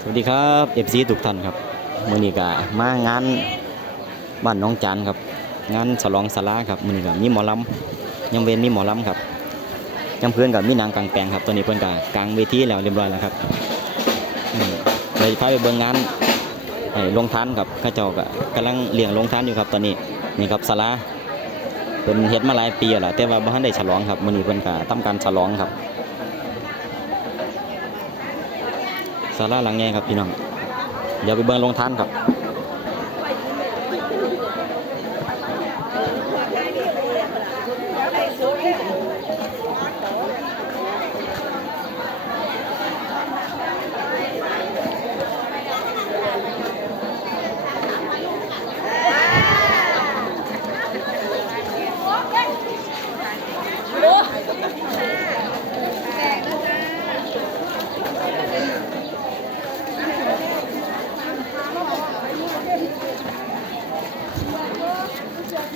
สวัสดีครับเอฟซีทุกท่านครับมือนี้ก็มางานบ้านน้องจันครับ งานฉลองสลาครับมือนี้ก็มีหมอลำยังเว้นมีหมอลำครับจำเพื่อนกับมีนางกลางแปลงครับตัวนี้เพิ่อนก็กลางเวทีแล้วเรียบร้อยแล้วครับเลยพาไปเบิ่งงานลงทานครับข้าเจ้าก็กำลังเลี้ยงลงทานอยู่ครับตอนนี้นี่ครับศาลาเพิ่นเฮ็ดมาหลายปีแล้วล่ะแต่ว่าบ่ทันได้ฉลองครับมื้อนี้เพิ่นก็ทำการฉลองครับ สาลาหลังแง่ครับพี่น้องเดี๋ยวไปเบิ่งลงทานครับ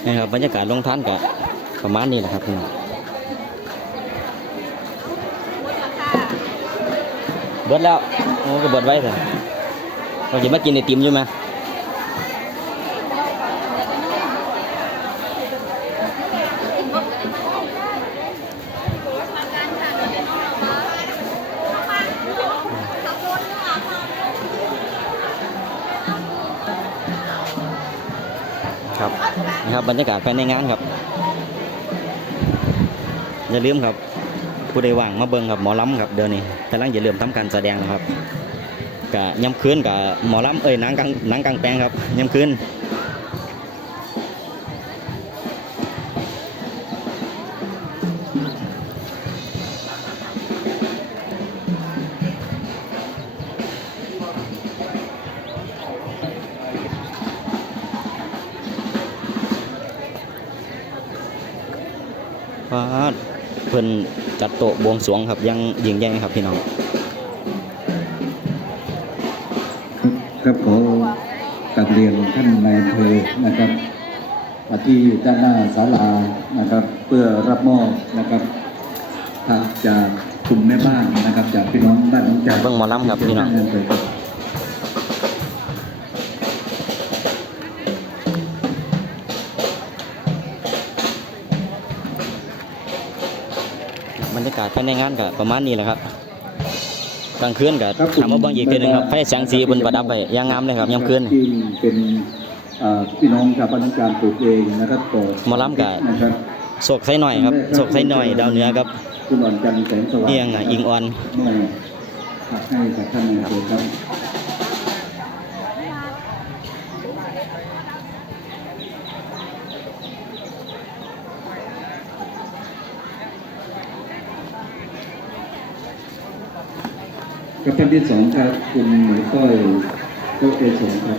นี่ครับบรรยากาศลงทานกับประมาณนี้แหละครับพี่น้องเบิดแล้วโอ้ก็เบิดไว้เถอะเราจะมากินไอติมอยู่ไหม ครับนะครับบรรยากาศภายในงานครับ อย่าลืมครับ ผู้ใดว่างมาเบิ่งครับหมอลำครับเดี๋ยวนี้กำลังจะเริ่มทำการแสดงนะครับกะย้ำคืนกับหมอลำเอ้ยนังกลางนังกลางแปลงครับย้ำคืน ฟาดเพิ่นจัดโต๊ะบวงสรวงครับยังยิ่งใหญ่ครับพี่น้องครับขอกลับเรียนท่านนายอำเภอนะครับมาที่ด้านหน้าศาลานะครับ เพื่อรับมอบนะครับทางจากกลุ่มแม่บ้านนะครับ จากพี่น้องบ้านน้องจากเบิ่งหมอลำครับพี่น้อง บบรรยากาศภายในงานก็ประมาณนี้แหละครับกลางคืนก็ถามว่าเบิ่งอีกทีหนึงครับไฟแสงสีบนประดับไปอย่างงามเลยครับยามคืนที่เป็นอ่าพี่น้องชาวบ้านน้องจากปลูกเองนะครับต่อหมอลำก็นะครับโศกไส้หน่อยครับโศกไส้หน่อยดาวเหนือครับคุณอ่อนจันทร์แสงสว่างเอียงอะอิงออนเมื่อฝากให้กับท่านนายอำเภอครับ กับท่านที่สองครับคุณหมวยก้อยโตเอสงครับ